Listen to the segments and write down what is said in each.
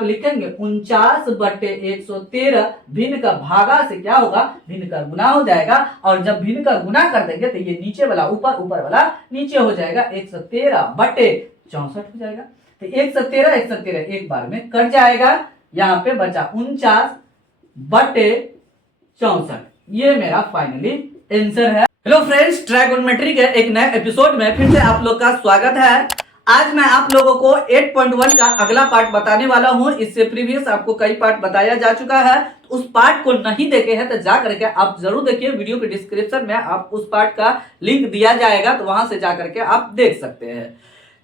लिखेंगे 49/113 भिन्न का भागा से क्या होगा, भिन्न का गुना हो जाएगा। और जब भिन्न का गुना कर देंगे तो ये नीचे वाला ऊपर, ऊपर वाला नीचे हो जाएगा, 113/64 हो जाएगा। तो 113 एक बार में कट जाएगा। यहाँ पे बचा 49/64। ये मेरा फाइनली आंसर है। हेलो फ्रेंड्स, ट्राइगोनोमेट्री के एक नए एपिसोड में फिर से आप लोग का स्वागत है। आज मैं आप लोगों को 8.1 का अगला पार्ट बताने वाला हूं। इससे प्रीवियस आपको कई पार्ट बताया जा चुका है, तो उस पार्ट को नहीं देखे हैं तो जा करके आप जरूर देखिए। वीडियो के डिस्क्रिप्शन में आप उस पार्ट का लिंक दिया जाएगा, तो वहां से जा करके आप देख सकते हैं।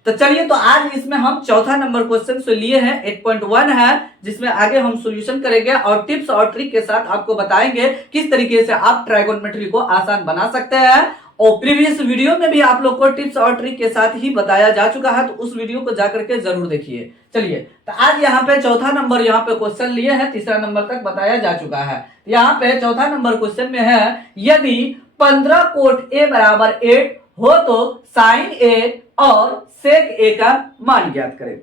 तो चलिए, तो आज इसमें हम चौथा नंबर क्वेश्चन से लिए हैं, 8.1 है, जिसमें आगे हम सॉल्यूशन करेंगे और टिप्स और ट्रिक के साथ आपको बताएंगे किस तरीके से आप ट्राइगोनोमेट्री को आसान बना सकते हैं। और प्रीवियस वीडियो में भी आप लोग को टिप्स और ट्रिक के साथ ही बताया जा चुका है, तो उस वीडियो को जाकर के जरूर देखिए। चलिए, तो आज यहाँ पे चौथा नंबर यहाँ पे क्वेश्चन लिए हैं, तीसरा नंबर तक बताया जा चुका है। यहाँ पे चौथा नंबर क्वेश्चन में है, यदि 15 कोट a बराबर 8 हो तो साइन a और सेक a का मान ज्ञात करें।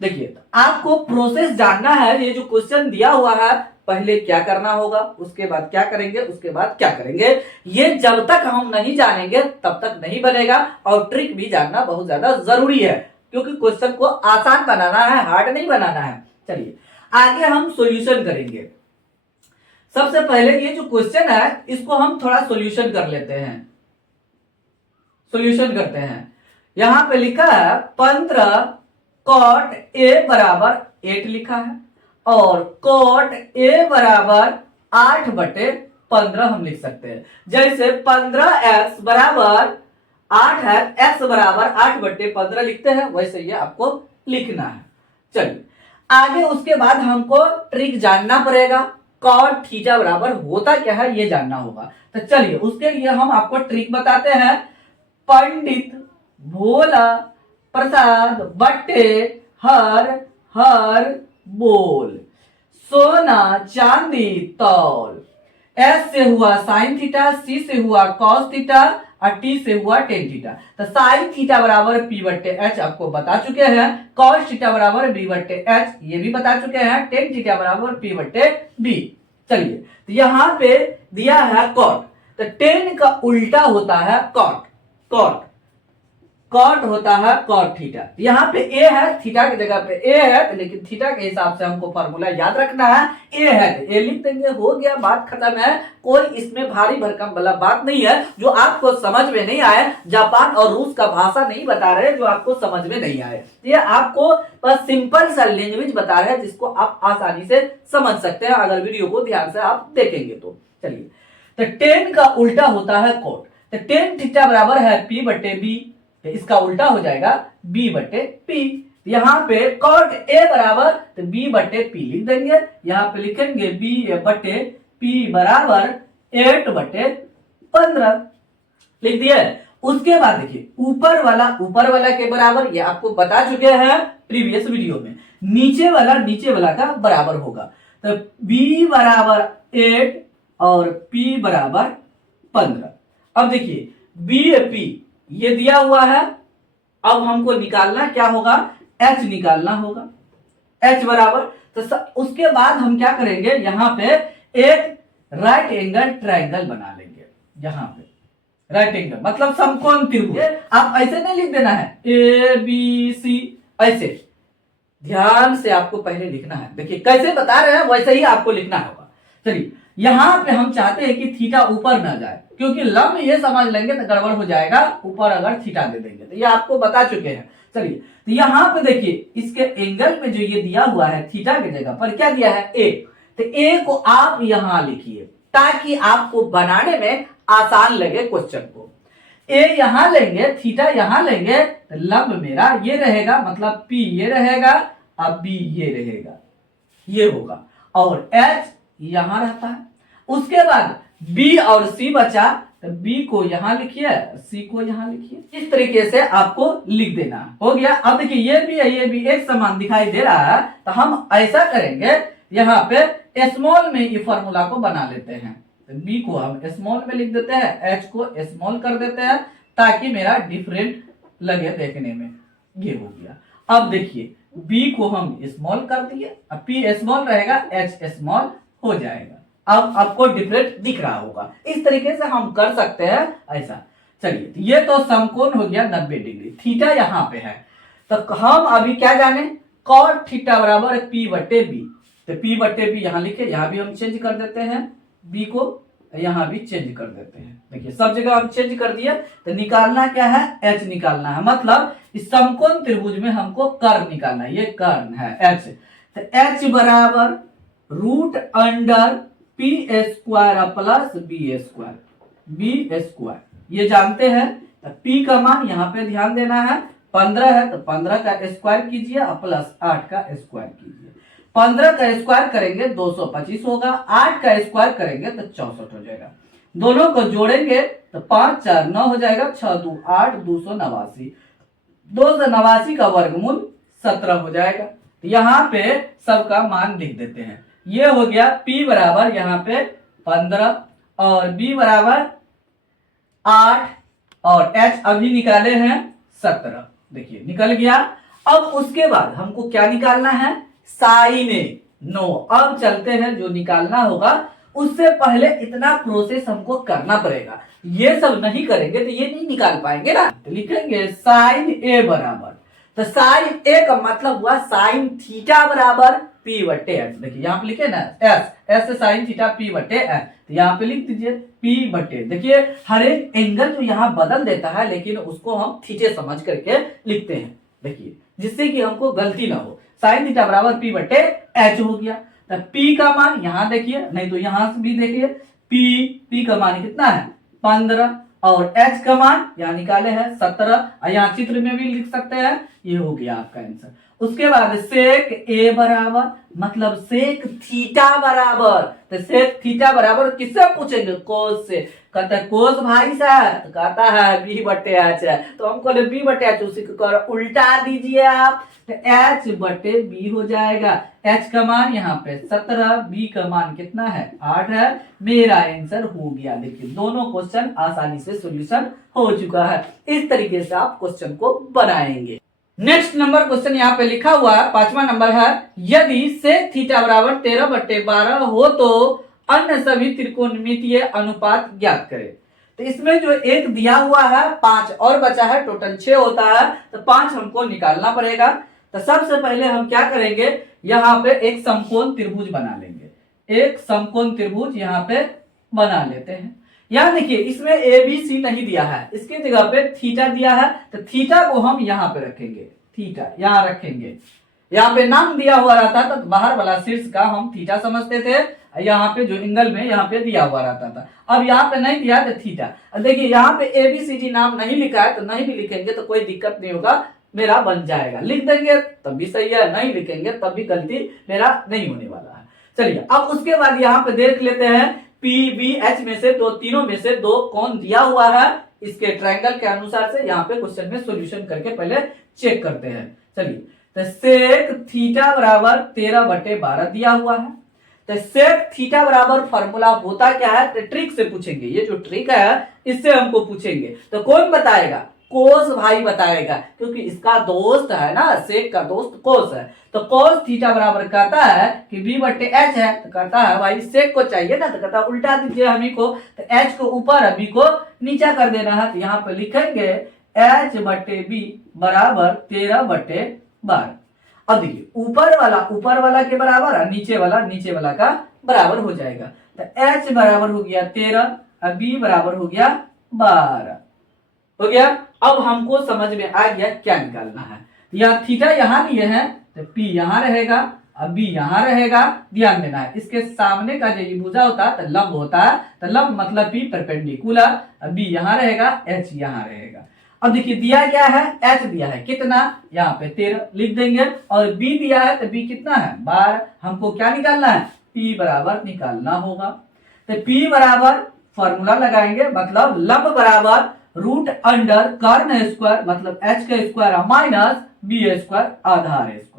देखिए, तो आपको प्रोसेस जानना है। ये जो क्वेश्चन दिया हुआ है, पहले क्या करना होगा, उसके बाद क्या करेंगे, उसके बाद क्या करेंगे, ये जब तक हम नहीं जानेंगे तब तक नहीं बनेगा। और ट्रिक भी जानना बहुत ज्यादा जरूरी है, क्योंकि क्वेश्चन को आसान बनाना है, हार्ड नहीं बनाना है। चलिए, आगे हम सॉल्यूशन करेंगे। सबसे पहले ये जो क्वेश्चन है, इसको हम थोड़ा सॉल्यूशन कर लेते हैं। सॉल्यूशन करते हैं। यहां पे लिखा है 15 कॉट a बराबर 8 लिखा है, और कॉट a बराबर 8/15 हम लिख सकते हैं। जैसे 15x बराबर 8 है, x बराबर 8/15 लिखते हैं, वैसे ये आपको लिखना है। चलिए, आगे उसके बाद हमको ट्रिक जानना पड़ेगा। कॉट थीटा बराबर होता क्या है ये जानना होगा। तो चलिए, उसके लिए हम आपको ट्रिक बताते हैं। पंडित भोला प्रसाद बट्टे हर हर बोल, सोना चांदी तौल। एस से हुआ साइन थीटा, सी से हुआ कॉस थीटा, और टी से हुआ टेन थीटा। तो साइन थीटा बराबर p/h आपको बता चुके हैं, कॉस थीटा बराबर b/h ये भी बता चुके हैं, टेन थीटा बराबर p/b। चलिए, तो यहां पे दिया है कॉट, तो टेन का उल्टा होता है कॉट। कॉट कॉट होता है कॉट थीटा। यहाँ पे ए है, थीटा की जगह पे ए है, तो लेकिन थीटा के हिसाब से हमको फार्मूला याद रखना है। ए है तो ए लिख देंगे, हो गया, बात खत्म है। कोई इसमें भारी भरकम वाला बात नहीं है। जो आपको समझ में नहीं आए, जापान और रूस का भाषा नहीं बता रहे जो आपको समझ में नहीं आए, ये आपको बस सिंपल सा लैंग्वेज बता रहे हैं, जिसको आप आसानी से समझ सकते हैं अगर वीडियो को ध्यान से आप देखेंगे तो। चलिए, तो टेन का उल्टा होता है कॉट, तो टेन थीटा बराबर है p/b, तो इसका उल्टा हो जाएगा b/p। यहाँ पे कॉट a बराबर तो b/p लिख देंगे। यहाँ पे लिखेंगे b/p बराबर 8/15 लिख दिए। उसके बाद देखिए, ऊपर वाला के बराबर, ये आपको बता चुके हैं प्रीवियस वीडियो में। नीचे वाला का बराबर होगा, तो b बराबर 8 और p बराबर 15। अब देखिए, b/p ये दिया हुआ है। अब हमको निकालना क्या होगा, h निकालना होगा। h बराबर, तो उसके बाद हम क्या करेंगे, यहां पे एक राइट एंगल ट्रायंगल बना लेंगे। यहां पे राइट एंगल मतलब समकोण त्रिभुज। आप ऐसे नहीं लिख देना है ABC, ऐसे ध्यान से आपको पहले लिखना है। देखिए कैसे बता रहे हैं, वैसे ही आपको लिखना होगा। चलिए, यहां पे हम चाहते हैं कि थीटा ऊपर ना जाए, क्योंकि लंब ये समझ लेंगे तो गड़बड़ हो जाएगा, ऊपर अगर थीटा दे देंगे तो। ये आपको बता चुके हैं। चलिए, तो यहां पे देखिए, इसके एंगल में जो ये दिया हुआ है, थीटा की जगह पर क्या दिया है, a, तो a को आप यहां लिखिए, ताकि आपको बनाने में आसान लगे क्वेश्चन को। a यहां लेंगे, थीटा यहां लेंगे, तो लंब मेरा ये रहेगा, मतलब p ये रहेगा, अब b ये रहेगा, ये होगा, और h यहां रहता है। उसके बाद b और c बचा, तो b को यहां लिखिए, c को यहां लिखिए। इस तरीके से आपको लिख देना हो गया। अब देखिए, ये भी एक समान दिखाई दे रहा है, तो हम ऐसा करेंगे, यहाँ पे स्मॉल में ये फॉर्मूला को बना लेते हैं। तो b को हम स्मॉल में लिख देते हैं, h को स्मॉल कर देते हैं, ताकि मेरा डिफरेंट लगे देखने में। ये हो गया। अब देखिए, बी को हम स्मॉल कर दिए, अब पी स्मॉल रहेगा, एच स्मॉल हो जाएगा। अब आपको डिफरेंट दिख रहा होगा। इस तरीके से हम कर सकते हैं ऐसा। चलिए, ये तो समकोण हो गया 90 डिग्री, थीटा यहाँ पे है, तो हम अभी क्या जाने, कॉट थीटा बराबर पी बटे बी। तो पी बटे बी यहाँ लिखे, यहाँ भी हम चेंज कर देते हैं, बी को यहाँ भी चेंज कर देते हैं। देखिए सब जगह हम चेंज कर दिए। तो निकालना क्या है, एच निकालना है, मतलब इस समकोण त्रिभुज में हमको कर्ण निकालना है, ये कर्ण है एच। तो एच बराबर root under P square plus B square, B square ये जानते हैं। तो पी का मान यहाँ पे ध्यान देना है, 15 है तो 15 का स्क्वायर कीजिए प्लस 8 का स्क्वायर कीजिए। 15 का स्क्वायर करेंगे 225 होगा, 8 का स्क्वायर करेंगे तो 64 हो जाएगा। दोनों को जोड़ेंगे तो 5 4 9 हो जाएगा, 6 2 8 289, 289 का वर्गमूल 17 हो जाएगा। तो यहाँ पे सबका मान लिख देते हैं। ये हो गया P बराबर यहाँ पे 15 और B बराबर 8 और H अभी निकाले हैं 17। देखिए निकल गया। अब उसके बाद हमको क्या निकालना है, साइन ए। नो, अब चलते हैं जो निकालना होगा, उससे पहले इतना प्रोसेस हमको करना पड़ेगा। ये सब नहीं करेंगे तो ये नहीं निकाल पाएंगे ना। तो लिखेंगे साइन ए बराबर, तो साइन ए का मतलब हुआ साइन थीटा बराबर पी बटे एच। देखिए यहाँ पे लिखे ना एस, एस से साइन थीटा पी बटे एच, तो यहाँ पे लिख दीजिए पी बटे। देखिए हर एक एंगल जो यहाँ बदल देता है, लेकिन उसको हम थीटे समझ करके लिखते हैं। देखिए जिससे कि हमको गलती ना हो, साइन थीटा बराबर पी बटे एच हो गया। तो पी का मान यहाँ देखिए, नहीं तो यहाँ से भी देखिए, पी का मान कितना है 15 और एच का मान यहाँ निकाले हैं 17, यहाँ चित्र में भी लिख सकते हैं। ये हो गया आपका आंसर। उसके बाद सेक ए बराबर, मतलब सेक थीटा बराबर, तो सेक थीटा बराबर किससे पूछेंगे, कोस से। कहते हैं कोस भाई साहब, तो कहता है बी बटे एच है, तो हम कहले बी बटे एच, उसी को उल्टा दीजिए आप, तो एच बटे बी हो जाएगा। एच का मान यहाँ पे 17, बी का मान कितना है 8 है। मेरा आंसर हो गया। देखिए दोनों क्वेश्चन आसानी से सॉल्यूशन हो चुका है। इस तरीके से आप क्वेश्चन को बनाएंगे। नेक्स्ट नंबर क्वेश्चन यहाँ पे लिखा हुआ है, 5वां नंबर है, यदि सेक थीटा बराबर 13/12 हो तो अन्य सभी त्रिकोणमितीय अनुपात ज्ञात करें। तो इसमें जो एक दिया हुआ है 5 और बचा है, टोटल 6 होता है, तो 5 हमको निकालना पड़ेगा। तो सबसे पहले हम क्या करेंगे, यहाँ पे एक समकोण त्रिभुज बना लेंगे। एक समकोण त्रिभुज यहाँ पे बना लेते हैं। यहाँ देखिए इसमें ए बी सी नहीं दिया है, इसके जगह पे थीटा दिया है, तो थीटा को हम यहाँ पे रखेंगे, थीटा यहाँ रखेंगे। यहाँ पे नाम दिया हुआ रहता था तो बाहर वाला शीर्ष का हम थीटा समझते थे, यहाँ पे जो एंगल में यहाँ पे दिया हुआ रहता था। अब यहाँ पे नहीं दिया तो थीटा। देखिए यहाँ पे ए बी सी डी नाम नहीं लिखा है, तो नहीं भी लिखेंगे तो कोई दिक्कत नहीं होगा, मेरा बन जाएगा। लिख देंगे तब भी सही है, नहीं लिखेंगे तब भी गलती मेरा नहीं होने वाला है। चलिए अब उसके बाद यहाँ पे देख लेते हैं, पी बी एच में से दो, तीनों में से दो कौन दिया हुआ है, इसके ट्रायंगल के अनुसार से यहाँ पे क्वेश्चन में सॉल्यूशन करके पहले चेक करते हैं। चलिए तो सेक थीटा बराबर 13/12 दिया हुआ है। तो सेक थीटा बराबर फॉर्मूला होता क्या है, तो ट्रिक से पूछेंगे। ये जो ट्रिक है इससे हमको पूछेंगे, तो कौन बताएगा, कोस भाई बताएगा, क्योंकि इसका दोस्त है ना, सेक का दोस्त कोस है। तो कोस थीटा बराबर कहता है कि बी बटे एच है, तो कहता है भाई सेक को चाहिए ना, तो कहता है उल्टा दीजिए हमी को, तो एच को ऊपर है, बी को नीचा कर देना है। तो यहाँ पे लिखेंगे एच बटे बी बराबर 13/12। अब देखिए ऊपर वाला के बराबर है, नीचे वाला का बराबर हो जाएगा। तो एच बराबर हो गया 13 और बी बराबर हो गया 12 हो गया। अब हमको समझ में आ गया क्या निकालना है। या थीटा यहाँ लिए हैं तो पी यहाँ रहेगा, अब बी यहाँ रहेगा। ध्यान देना है, इसके सामने का जो भुजा होता है तो लंब होता है, तो लंब मतलब पी परपेंडिकुलर, अब बी यहाँ रहेगा, एच यहाँ रहेगा। अब देखिए दिया क्या है, एच दिया है कितना, यहाँ पे 13 लिख देंगे, और बी दिया है तो बी कितना है 12। हमको क्या निकालना है, पी बराबर निकालना होगा। तो पी बराबर फॉर्मूला लगाएंगे, मतलब लंब बराबर रूट अंडर कर्ण स्क्वायर, मतलब एच का स्क्वायर माइनस बी स्क्वायर आधार स्क्वायर।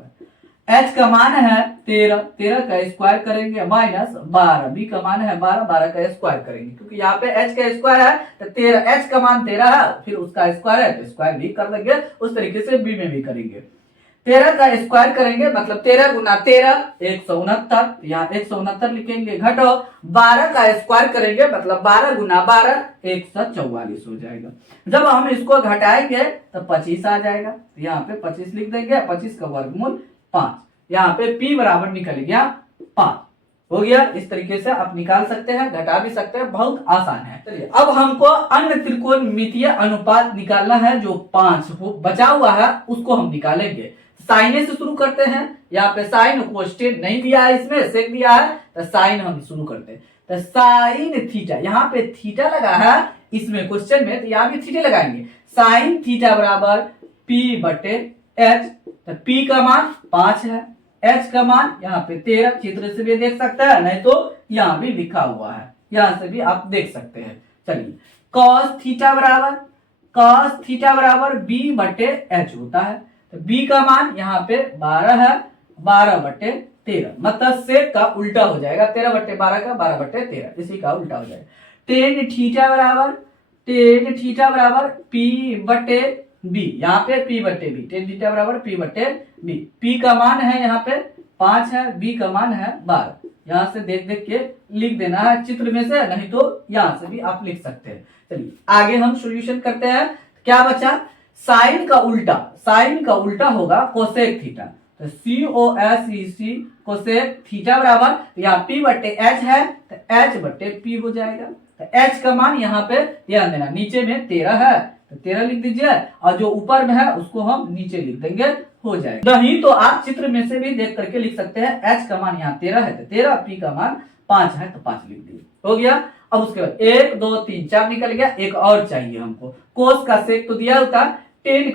एच का मान है 13 का स्क्वायर करेंगे माइनस 12, बी का मान है 12 का स्क्वायर करेंगे, क्योंकि यहाँ पे एच का स्क्वायर है तो 13, एच का मान 13 है, फिर उसका स्क्वायर है तो स्क्वायर भी कर देंगे, उस तरीके से बी में भी करेंगे। 13 का स्क्वायर करेंगे मतलब 13 गुना 13 169, यहाँ 169 लिखेंगे। घटो 12 का स्क्वायर करेंगे मतलब 12 गुना 12 144 हो जाएगा। जब हम इसको घटाएंगे तो 25 आ जाएगा, यहाँ पे 25 लिख देंगे। 25 का वर्गमूल 5, यहाँ पे p बराबर निकल गया 5 हो गया। इस तरीके से आप निकाल सकते हैं, घटा भी सकते हैं, बहुत आसान है। चलिए अब हमको अन्य त्रिकोणमितीय अनुपात निकालना है। जो 5 बचा हुआ है उसको हम निकालेंगे। साइन से शुरू करते हैं। यहाँ पे साइन कोष्टेट नहीं दिया है, इसमें सेक दिया है, तो साइन हम शुरू करते हैं। तो साइन थीटा, यहाँ पे थीटा लगा है इसमें क्वेश्चन में, तो यहाँ भी थीटा लगाएंगे। साइन थीटा बराबर पी बटे एच, तो पी का मान 5 है, एच का मान यहाँ पे 13, चित्र से भी देख सकते हैं, नहीं तो यहाँ भी लिखा हुआ है, यहाँ से भी आप देख सकते हैं। चलिए cos थीटा बराबर बी बटे एच होता है, तो b का मान यहाँ पे 12 है, 12 बटे 13, मतलब सेक का उल्टा हो जाएगा। 13 बटे 12 का 12 बटे 13, इसी का उल्टा हो जाएगा। टेन थीटा बराबर p बटे b, यहाँ पे p बटे b, टेन थीटा बराबर p बटे b। p का मान है यहाँ पे 5 है, b का मान है 12। यहाँ से देख देख के लिख देना है चित्र में से, नहीं तो यहाँ से भी आप लिख सकते हैं। चलिए आगे हम सॉल्यूशन करते हैं। क्या बचा? साइन का उल्टा होगा कोसेक थीटा, तो COSEC कोसेक थीटा बराबर, यहाँ p बटे h है तो h बटे p हो जाएगा। तो h का मान यहाँ पे ध्यान देना, नीचे में 13 है तो 13 लिख दीजिए, और जो ऊपर में है उसको हम नीचे लिख देंगे, हो जाएगा। नहीं तो आप चित्र में से भी देख करके लिख सकते हैं। h का मान यहाँ 13 है तो 13, p का मान 5 है तो 5 लिख दिए, हो गया। अब उसके बाद 1 2 3 4 निकल गया। एक और चाहिए हमको, कोस का सेक तो दिया होता, टेन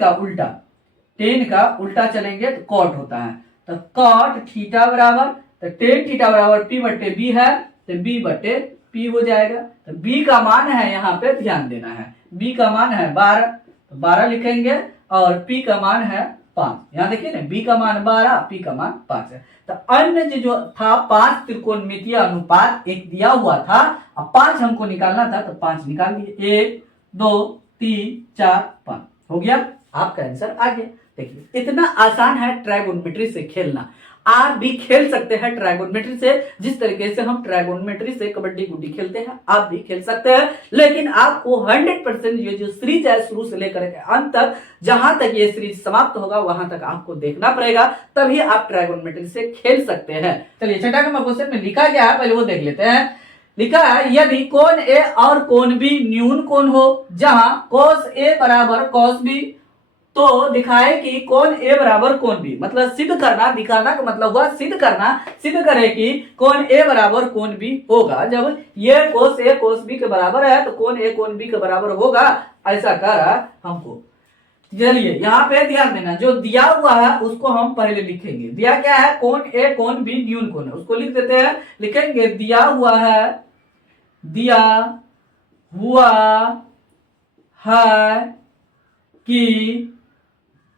का उल्टा चलेंगे तो कॉट होता है, तो कॉट थीटा बराबर, तो टेन थीटा बराबर p बटे b है, तो b बटे p हो जाएगा। तो b का मान है यहाँ पे ध्यान देना है, b का मान है 12, तो 12 लिखेंगे, और p का मान है 5। यहाँ देखिए ना, b का मान 12, p का मान 5 है। तो अन्य जो था 5 त्रिकोणमितीय अनुपात एक दिया हुआ था, अब 5 हमको निकालना था, तो 5 निकाल दिए। 1 2 3 4 5 हो गया, आपका आंसर आ गया। देखिए इतना आसान है ट्राइगोनोमेट्री से खेलना। आप भी खेल सकते हैं ट्राइगोनोमेट्री से, जिस तरीके से हम ट्राइगोनोमेट्री से कबड्डी गुड्डी खेलते हैं आप भी खेल सकते हैं। लेकिन आपको 100% ये जो सीरीज है शुरू से लेकर के अंत तक, जहां तक ये सीरीज समाप्त होगा वहां तक आपको देखना पड़ेगा, तभी आप ट्राइगोनोमेट्री से खेल सकते हैं। चलिए छठा नंबर क्वेश्चन में लिखा गया है, पहले वो देख लेते हैं। लिखा है यदि कोण ए और कोण बी न्यून कोण हो, जहां cos ए बराबर cos बी, तो दिखाए कि कोण ए बराबर कोण बी, मतलब सिद्ध करना, दिखाना का मतलब हुआ सिद्ध करना। सिद्ध करे कि कोण ए बराबर कोण बी होगा। जब ये cos ए cos बी के बराबर है तो कोण ए कोण बी के बराबर होगा, ऐसा कर हमको। चलिए यहाँ पे ध्यान देना, जो दिया हुआ है उसको हम पहले लिखेंगे। दिया क्या है? कोण ए कोण बी न्यून कोण है, उसको लिख देते हैं। लिखेंगे दिया हुआ है कि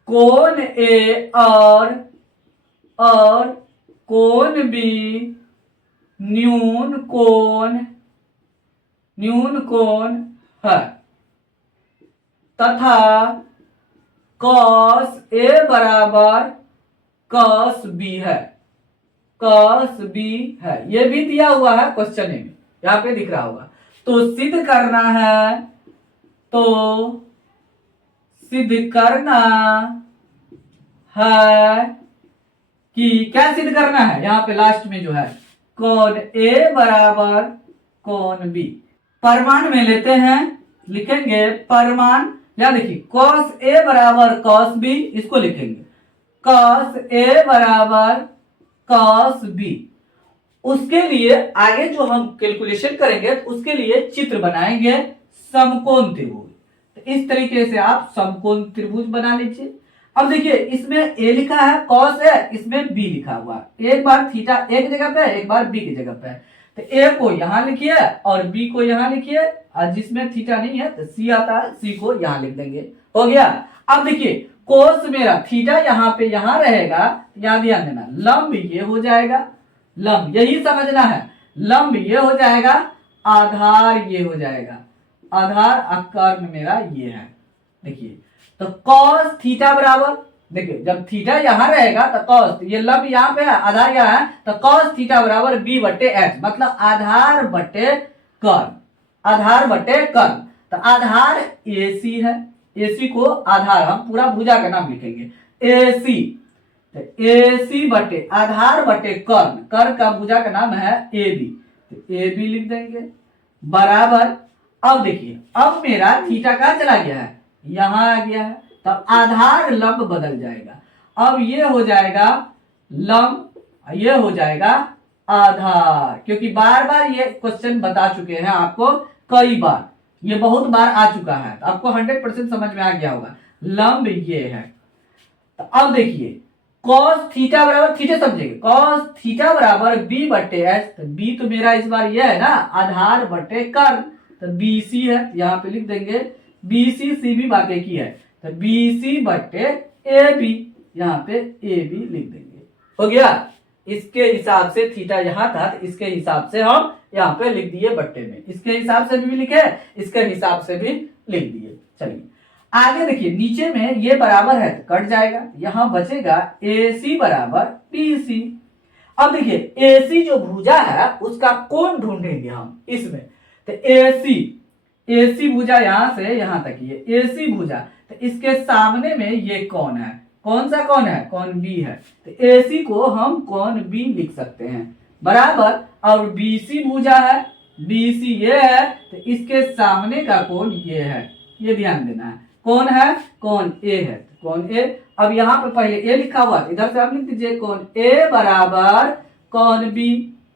कोण ए और कोण बी न्यून कोण है, तथा cos ए बराबर cos बी है, ये भी दिया हुआ है क्वेश्चन में, यहाँ पे दिख रहा होगा। तो सिद्ध करना है कि क्या सिद्ध करना है? यहाँ पे लास्ट में जो है कोण ए बराबर कोण बी, परमाण में लेते हैं। लिखेंगे परमाण, या देखिए cos ए बराबर cos बी, इसको लिखेंगे cos ए बराबर cos बी। उसके लिए आगे जो हम कैलकुलेशन करेंगे उसके लिए चित्र बनाएंगे समकोण त्रिभुज। तो इस तरीके से आप समकोण त्रिभुज बना लीजिए। अब देखिए इसमें a लिखा है, cos है, इसमें b लिखा हुआ है। एक बार थीटा एक जगह पे है, एक बार b की जगह पे है, तो a को यहां लिखिए और b को यहां लिखिए, और जिसमें थीटा नहीं है तो c आता है, c को यहां लिख देंगे, हो गया। अब देखिए कोस मेरा थीटा यहाँ पे यहां रहेगा, यहां ध्यान देना, लंब ये हो जाएगा, लंब यही समझना है, लंब ये हो जाएगा, आधार ये हो जाएगा, आधार आकार में मेरा ये है। देखिए तो cos थीटा बराबर देखिए जब थीटा यहाँ रहेगा तो कॉस, ये लंब यहाँ पे है, आधार यहाँ है, तो कॉस थीटा बराबर बी बटे एच, मतलब आधार बटे कर्ण, आधार बटे कर्ण। तो आधार AC है, AC को आधार, हम पूरा भुजा का नाम लिखेंगे AC, तो AC बटे आधार बटे कर्ण, कर्ण का भुजा का नाम है AB, तो AB लिख देंगे बराबर। अब देखिए अब मेरा थीटा कहाँ चला गया है, यहां आ गया है, तब आधार लंब बदल जाएगा, अब ये हो जाएगा लंब, ये हो जाएगा आधार, क्योंकि बार बार ये क्वेश्चन बता चुके हैं आपको कई बार, ये बहुत बार आ चुका है, तो आपको 100% समझ में आ गया होगा। लंब ये है, तो अब देखिए cos थीटा बराबर, थीटा समझेंगे, cos थीटा बराबर b बटे एच, तो b तो मेरा इस बार ये है ना आधार बटे कर्ण, तो BC है, यहाँ पे लिख देंगे BC CB बात एक ही है, तो BC बटे AB, यहाँ पे AB लिख देंगे, हो गया। इसके हिसाब से थीटा यहाँ था, तो इसके हिसाब से हम यहाँ पे लिख दिए बट्टे में, इसके हिसाब से भी लिखे, इसके हिसाब से भी लिख दिए। चलिए आगे देखिए, नीचे में ये बराबर है तो कट जाएगा, यहां बचेगा AC बराबर PC। अब देखिए AC जो भुजा है उसका कोण ढूंढेंगे हम इसमें, तो AC भुजा यहां से यहां तक, ये AC भुजा, तो इसके सामने में ये कौन है, कौन सा कौन है, कौन B है, तो AC को हम कौन B लिख सकते हैं बराबर। और BC भुजा है, BC ये है, तो इसके सामने का कोण ये है, ये ध्यान देना है, कौन है, कौन A है, कौन A। अब यहाँ पे पहले A लिखा हुआ, इधर से आप लिख दीजिए कौन A बराबर कौन B,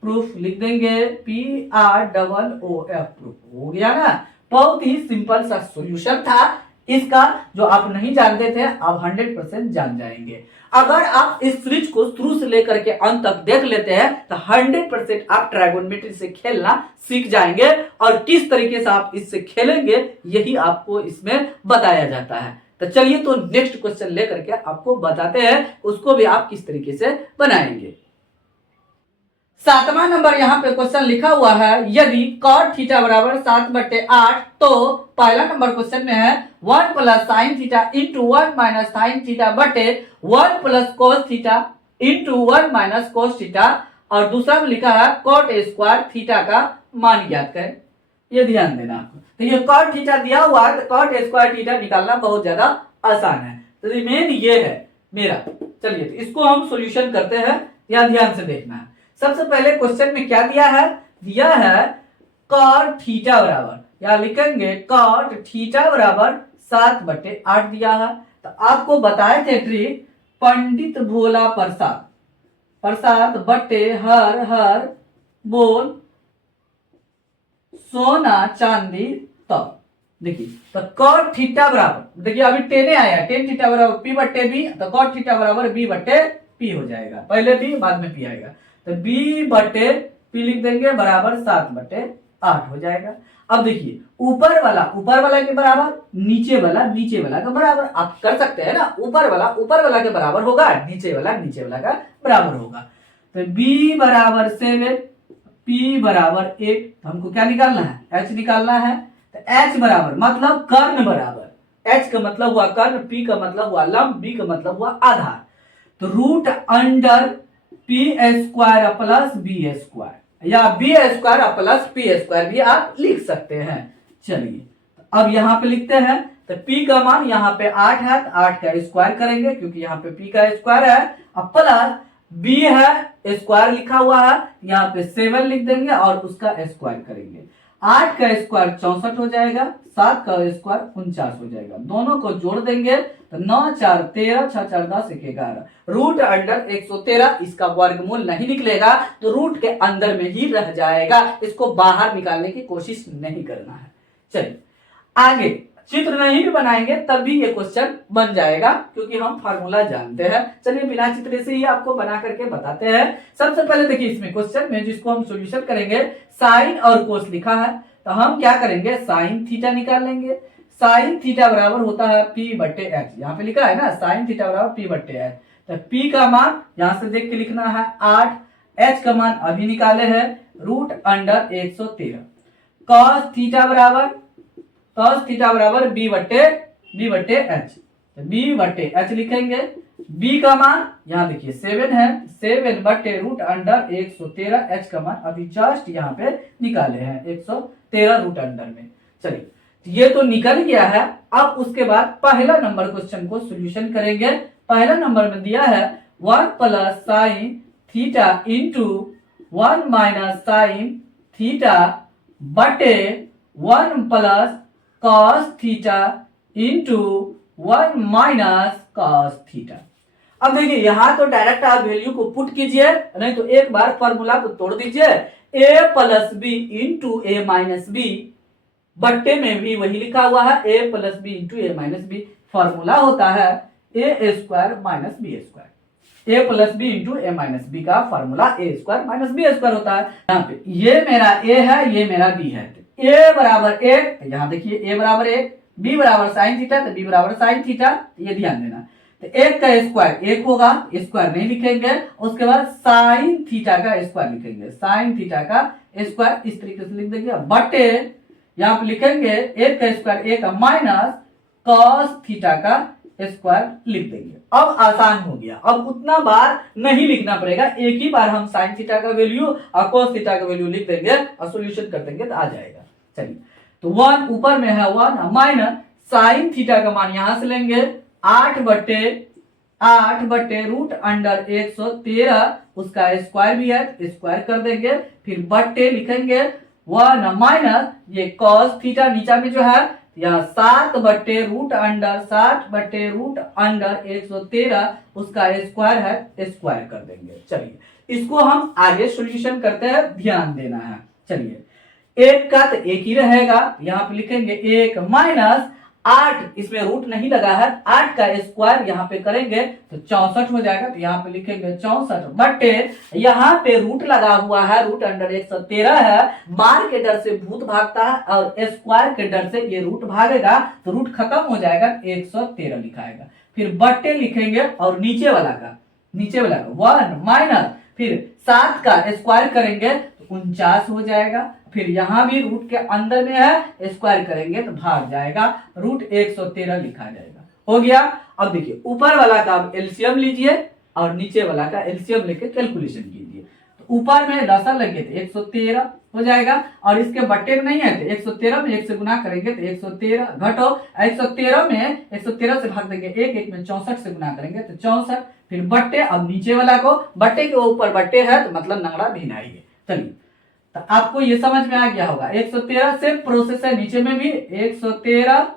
प्रूफ लिख देंगे PROOF, प्रूफ हो गया ना। बहुत ही सिंपल सा सॉल्यूशन था इसका, जो आप नहीं जानते थे आप 100% जान जाएंगे। अगर आप इस सीरीज को शुरू से लेकर के अंत तक देख लेते हैं तो 100% आप ट्रायगोनोमेट्री से खेलना सीख जाएंगे, और किस तरीके से आप इससे खेलेंगे यही आपको इसमें बताया जाता है। तो चलिए तो नेक्स्ट क्वेश्चन लेकर के आपको बताते हैं उसको भी आप किस तरीके से बनाएंगे। 7वां नंबर यहाँ पे क्वेश्चन लिखा हुआ है, यदि cot थीटा बराबर 7/8, तो पहला नंबर क्वेश्चन में है 1 plus sine theta into 1 minus sine theta बटे 1 plus cos theta into 1 minus cos theta, और दूसरा में लिखा है cot स्क्वायर थीटा का मान ज्ञात करें। ये ध्यान देना आपको, तो ये cot थीटा दिया हुआ है, तो cot स्क्वायर थीटा निकालना बहुत ज्यादा आसान है, तो मेन ये है मेरा। चलिए तो इसको हम सॉल्यूशन करते हैं, या ध्यान से देखना है। सबसे पहले क्वेश्चन में क्या दिया है cot थीटा बराबर, या लिखेंगे cot थीटा बराबर 7/8 दिया है। तो आपको बताए थे ट्रिक, पंडित भोला प्रसाद बटे हर बोल सोना चांदी तब। देखिए तो cot थीटा बराबर, देखिए अभी 10 आया, 10 थीटा बराबर P बटे B, तो cot थीटा बराबर B बटे P हो जाएगा, पहले B बाद में P आएगा, तो B बटे P लिख देंगे बराबर 7/8 हो जाएगा। अब देखिए ऊपर वाला के बराबर, नीचे वाला का बराबर, आप कर सकते हैं ना, ऊपर वाला के बराबर होगा, नीचे वाला का बराबर होगा। तो B बराबर 7, P बराबर 8, हमको क्या निकालना है, H निकालना है। तो H बराबर मतलब कर्ण बराबर, H का मतलब हुआ कर्ण, P का मतलब हुआ लंब, B का मतलब हुआ आधार, तो root under P square plus B square, या B square plus P square भी आप लिख सकते हैं। चलिए अब यहाँ पे लिखते हैं, तो P का मान यहाँ पे 8 है, तो 8 का स्क्वायर करेंगे क्योंकि यहाँ पे P का स्क्वायर है, अब प्लस B है स्क्वायर लिखा हुआ है, यहाँ पे 7 लिख देंगे और उसका स्क्वायर करेंगे, 8 का स्क्वायर 64 हो जाएगा, 7 का स्क्वायर 49 हो जाएगा, दोनों को जोड़ देंगे तो 9 4 13, 6 4 10 1 11, रूट अंडर 113, इसका वर्गमूल नहीं निकलेगा तो रूट के अंदर में ही रह जाएगा, इसको बाहर निकालने की कोशिश नहीं करना है। चलिए आगे चित्र नहीं भी बनाएंगे तब भी ये क्वेश्चन बन जाएगा क्योंकि हम फार्मूला जानते हैं। चलिए बिना चित्र से ही आपको बना करके बताते हैं। सबसे पहले देखिए इसमें क्वेश्चन में जिसको हम सॉल्यूशन करेंगे, साइन और कोस लिखा है, तो हम क्या करेंगे साइन थीटा निकाल लेंगे। साइन थीटा बराबर होता है P बटे H, यहाँ पे लिखा है ना साइन थीटा बराबर P बटे H, तो P का मान यहां से देख के लिखना है 8, H का मान अभी निकाले हैं रूट अंडर 113, cos थीटा बराबर B बटे H, तो B बटे H लिखेंगे बी का मान यहाँ देखिए 7 है, 7 बटे रूट अंडर 113। एच का मान अभी जस्ट यहाँ पे निकाले हैं 113 रूट अंडर में। चलिए ये तो निकल गया है। अब उसके बाद पहला नंबर क्वेश्चन को सोल्यूशन करेंगे। पहला नंबर में दिया है 1 plus sine theta into 1 minus sine theta बटे 1 plus cos theta into 1 minus cos theta. अब देखिए यहां तो डायरेक्ट आप वैल्यू को पुट कीजिए, नहीं तो एक बार फॉर्मूला को तोड़ दीजिए। a plus B into A minus B, बट्टे में भी वही लिखा हुआ है a plus B into A minus B. Formula होता है A square minus B square. A plus B into A minus B का formula A square minus B square होता है। यहाँ पे ये मेरा a है, ये मेरा b है। a बराबर 1, यहाँ देखिए a बराबर 1, b बराबर साइन थीटा, तो b बराबर साइन थीटा। ये ध्यान देना। तो 1 का स्क्वायर 1 होगा, स्क्वायर नहीं लिखेंगे। उसके बाद साइन थीटा का स्क्वायर लिखेंगे, साइन थीटा का स्क्वायर इस तरीके से लिख देंगे। बटे यहाँ पे लिखेंगे 1 का स्क्वायर 1 माइनस कॉस थीटा का स्क्वायर लिख देंगे। अब आसान हो गया, अब उतना बार नहीं लिखना पड़ेगा। एक ही बार हम साइन थीटा का वैल्यू और कॉस थीटा का वैल्यू लिख देंगे और सॉल्यूशन कर देंगे तो आ जाएगा। चलिए तो 1 ऊपर में है 1 माइनस साइन थीटा का मान यहां से लेंगे 8 बटे रूट अंडर 113, उसका स्क्वायर भी है स्क्वायर कर देंगे। फिर बट्टे लिखेंगे 1 माइनस ये कॉस थीटा नीचा में जो है यहाँ 7 बटे रूट अंडर 113, उसका स्क्वायर है स्क्वायर कर देंगे। चलिए इसको हम आगे सॉल्यूशन करते हैं, ध्यान देना है। चलिए 1 का तो 1 ही रहेगा, यहाँ पे लिखेंगे 1 माइनस 8, इसमें रूट नहीं लगा है, 8 का स्क्वायर यहाँ पे करेंगे तो 64 हो जाएगा। तो यहाँ पे लिखेंगे 64 बटे यहाँ पे रूट लगा हुआ है, रूट अंडर 113 है। मार के डर से भूत भागता है और स्क्वायर के डर से ये रूट भागेगा, तो रूट खत्म हो जाएगा, 113 लिखाएगा। फिर बट्टे लिखेंगे और नीचे वाला का 1 माइनस फिर 7 का स्क्वायर करेंगे तो 49 हो जाएगा। फिर यहां भी रूट के अंदर में है, स्क्वायर करेंगे तो भाग जाएगा, रूट 113 लिखा जाएगा। हो गया। अब देखिए ऊपर वाला का आप एलसीएम लीजिए और नीचे वाला का एलसीएम लेके कैलकुलेशन कीजिए। तो ऊपर में लसा लगे तो 113 हो जाएगा और इसके बट्टे में नहीं है तो 113 में 1 से गुना करेंगे तो 113 घटो 113 में 113 से भाग देंगे 1 में 64 से गुना करेंगे तो 64। फिर बट्टे, अब नीचे वाला को बट्टे के ऊपर बट्टे है तो मतलब नंगड़ा भिन्न है। चलिए तो आपको ये समझ में आ गया होगा। 113 से प्रोसेस है, नीचे में भी 113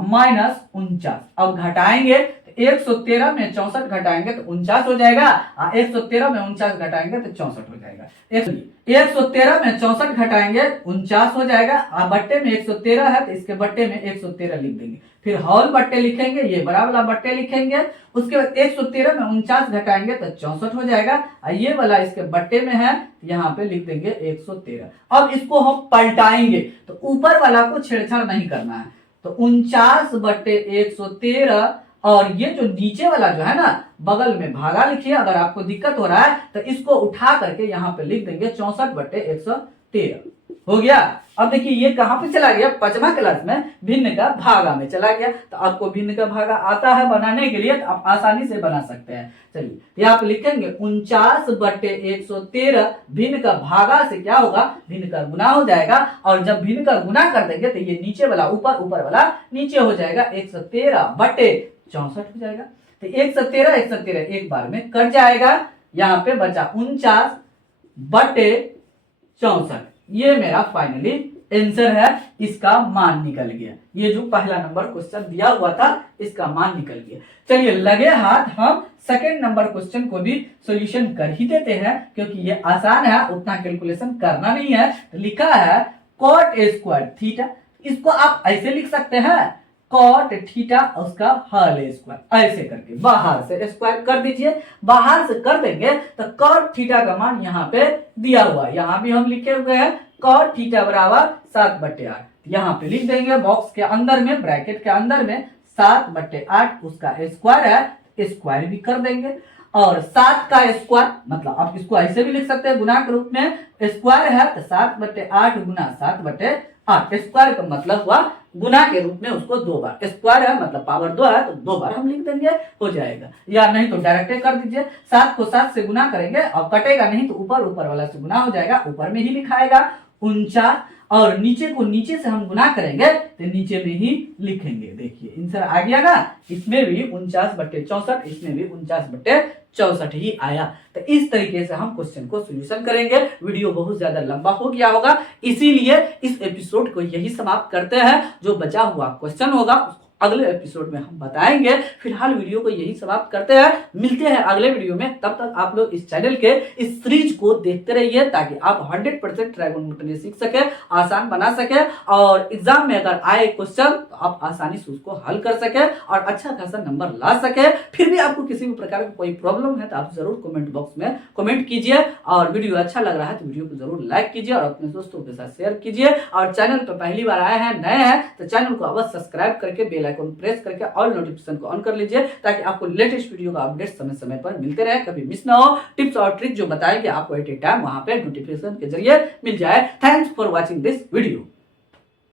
माइनस 49। अब घटाएंगे तो 113 में 64 घटाएंगे तो 49 हो जाएगा, 113 में 49 घटाएंगे तो 64 हो जाएगा। 113 में 64 घटाएंगे 49 हो जाएगा, बट्टे में 113 है तो इसके बट्टे में 113 लिख देंगे। फिर हॉल बट्टे लिखेंगे, ये बड़ा वाला बट्टे लिखेंगे। उसके बाद 113 में 49 घटाएंगे तो 64 हो जाएगा, ये वाला इसके बट्टे में है, यहाँ पे लिख देंगे 113। अब इसको हम पलटाएंगे तो ऊपर वाला को छेड़छाड़ नहीं करना है, तो 49 बट्टे 113 और ये जो नीचे वाला जो है ना बगल में भागा लिखिए। अगर आपको दिक्कत हो रहा है तो इसको उठा करके यहाँ पे लिख देंगे 64 बट्टे 113। हो गया। अब देखिए ये कहां पे चला गया, 5वां क्लास में भिन्न का भागा में चला गया। तो आपको भिन्न का भागा आता है बनाने के लिए, तो आप आसानी से बना सकते हैं। चलिए यहाँ पे लिखेंगे 49 बट्टे 113, भिन्न का भागा से क्या होगा, भिन्न का गुना हो जाएगा। और जब भिन्न का गुना कर देंगे तो ये नीचे वाला ऊपर, ऊपर वाला नीचे हो जाएगा, 113 बट्टे 64 हो जाएगा। तो 113 एक बार में कट जाएगा, यहाँ पे बचा 49 बट्टे 64। ये मेरा फाइनली आंसर है, इसका मान निकल गया। ये जो पहला नंबर क्वेश्चन दिया हुआ था इसका मान निकल गया। चलिए लगे हाथ हम सेकंड नंबर क्वेश्चन को भी सॉल्यूशन कर ही देते हैं, क्योंकि ये आसान है, उतना कैलकुलेशन करना नहीं है। तो लिखा है कॉट ए स्क्वायर थीटा, इसको आप ऐसे लिख सकते हैं कॉट थीटा उसका हल स्क्वायर, ऐसे करके बाहर से स्क्वायर कर दीजिए। बाहर से कर देंगे तो कॉट थीटा का मान यहाँ पे दिया हुआ है, यहाँ भी हम लिखे हुए हैं कॉट थीटा बराबर 7/8। यहाँ पे लिख देंगे बॉक्स के अंदर में, ब्रैकेट के अंदर में 7/8 उसका स्क्वायर है, स्क्वायर भी कर देंगे। और 7 का स्क्वायर मतलब आप इसको ऐसे भी लिख सकते हैं गुना के रूप में, स्क्वायर है तो 7/8 गुना 7/8, स्क्वायर का मतलब हुआ गुना के रूप में उसको 2 बार, स्क्वायर है मतलब पावर 2 है तो 2 बार हम लिख देंगे, हो जाएगा। या नहीं तो डायरेक्ट कर दीजिए, 7 को 7 से गुना करेंगे और कटेगा नहीं तो ऊपर वाला से गुना हो जाएगा, ऊपर में ही लिखाएगा 49, और नीचे को नीचे से हम गुना करेंगे तो नीचे में ही लिखेंगे। देखिए आंसर आ गया ना, इसमें भी 49/64, इसमें भी 49/64 ही आया। तो इस तरीके से हम क्वेश्चन को सॉल्यूशन करेंगे। वीडियो बहुत ज्यादा लंबा हो गया होगा, इसीलिए इस एपिसोड को यही समाप्त करते हैं। जो बचा हुआ क्वेश्चन होगा उसको अगले एपिसोड में हम बताएंगे। फिलहाल वीडियो को यही समाप्त करते हैं, मिलते हैं अगले वीडियो में। तब तक आप लोग इस चैनल के इस सीरीज को देखते रहिए ताकि आप 100% ट्रायगोनोमेट्री सीख सके, आसान बना सके, और एग्जाम में अगर आए क्वेश्चन तो आप आसानी से उसको हल कर सके और अच्छा खासा नंबर ला सके। फिर भी आपको किसी भी प्रकार का कोई प्रॉब्लम है तो आप जरूर कमेंट बॉक्स में कमेंट कीजिए, और वीडियो अच्छा लग रहा है तो वीडियो को जरूर लाइक कीजिए और अपने दोस्तों के साथ शेयर कीजिए। और चैनल पर पहली बार आए हैं, नए हैं, तो चैनल को अवश्य सब्सक्राइब करके बेल आइकन प्रेस करके ऑल नोटिफिकेशन को ऑन कर लीजिए ताकि आपको लेटेस्ट वीडियो का अपडेट समय समय पर मिलते रहे, कभी मिस ना हो। टिप्स और ट्रिक जो बताएंगे आपको एट ए टाइम वहां पे नोटिफिकेशन के जरिए मिल जाए। Thanks for watching this video.